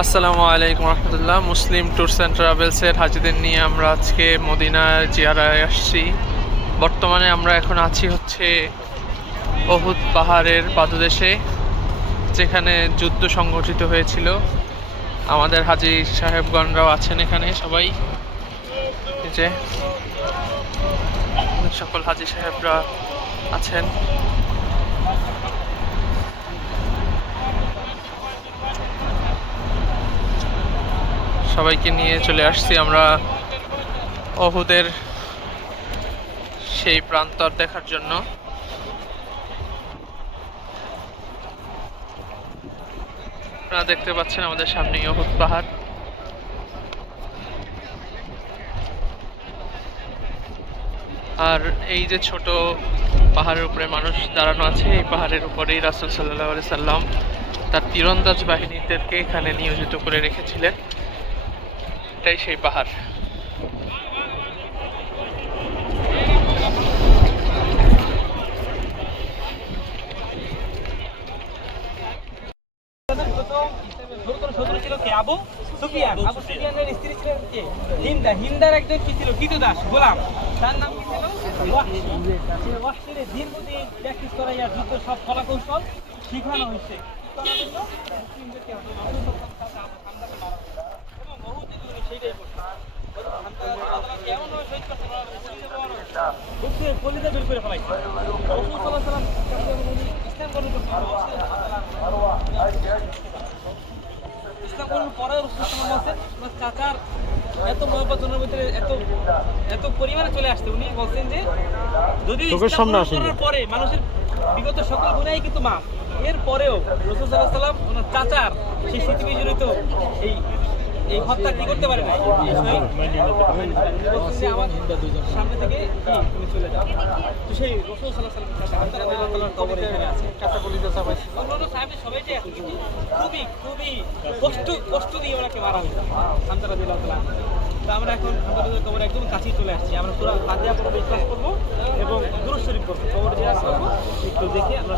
আসসালামু আলাইকুম রহমতুল্লাহ। মুসলিম tours and ট্রাভেলসের হাজিদের নিয়ে আমরা আজকে মদিনার জিয়ারায় আসছি। বর্তমানে আমরা এখন আছি হচ্ছে অহুদ পাহাড়ের পাদদেশে, যেখানে যুদ্ধ সংগঠিত হয়েছিল। আমাদের হাজী সাহেবগণরাও আছেন এখানে, সবাই যে সকল হাজী সাহেবরা আছেন। সবাইকে নিয়ে চলে আসছি আমরা অহুদের সেই প্রান্তর দেখার জন্য। আপনারা দেখতে পাচ্ছেন আমাদের সামনেই অহুদ পাহাড়। আর এই যে ছোট পাহাড়ের উপরে মানুষ দাঁড়ানো আছে, এই পাহাড়ের উপরেই রাসূল সাল্লাল্লাহু আলাইহি সাল্লাম তার তীরন্দাজ বাহিনীদেরকে এখানে নিয়োজিত করে রেখেছিলেন। এটাই সেই পাহাড়। আবু সুফিয়ান। আবু সুফিয়ানের স্ত্রী ছিলেন কে? হিন্দা। হিন্দার একজন কি ছিল? কৃতদাস, গোলাম। তার নাম কি ছিল? ওয়াহশী। সে ওয়াহশীর দীর্ঘদিন প্র্যাকটিস করাইয়া যুদ্ধ সব কলাকৌশল শিখানো হয়েছে। মুসলিমদেরকে এবং বহু যুদ্ধ সেইটাই করছে। কেমন ভাবে শহীদ করছে? বুঝছে, কলিজা বের করে ফেলাইছে। রাসূল সাল্লাল্লাহু আলাইহি ওয়াসাল্লাম ইসলাম গ্রহণ করছেন। ইসলাম গ্রহণের পরে চাচার এত মহব্বতের ভিতরে এত পরিমাণে চলে আসছে, উনি বলছেন যে যদি ইসলাম গ্রহণ করার পরে মানুষের বিগত সকল গুনাহই কিন্তু মাফ, এর পরেও রাসূল সাল্লাল্লাহু আলাইহি ওয়াসাল্লাম ওনার চাচার সেই স্মৃতি বিজড়িত এই হত্যা কি করতে পারে না। আমার সামনে থেকে কি তুমি চলে যাও, তো সেই রাসূল সাল্লাল্লাহু আলাইহি ওয়াসাল্লাম কবর এখানে আছে। অন্যান্য সাহাবী সবাই যে খুবই কষ্ট দিয়ে ওনাকে মারা হয়েছে হামজা রাদিয়াল্লাহু তাআলা। তো আমরা এখন হামজার কবর একদম কাছেই চলে আসছি। আমরা পুরো ফাতিহা পড়ব, ইখলাস করব এবং দুরূদ শরীফ পড়ব, কবর জিয়ারত করব, একটু দেখে আমরা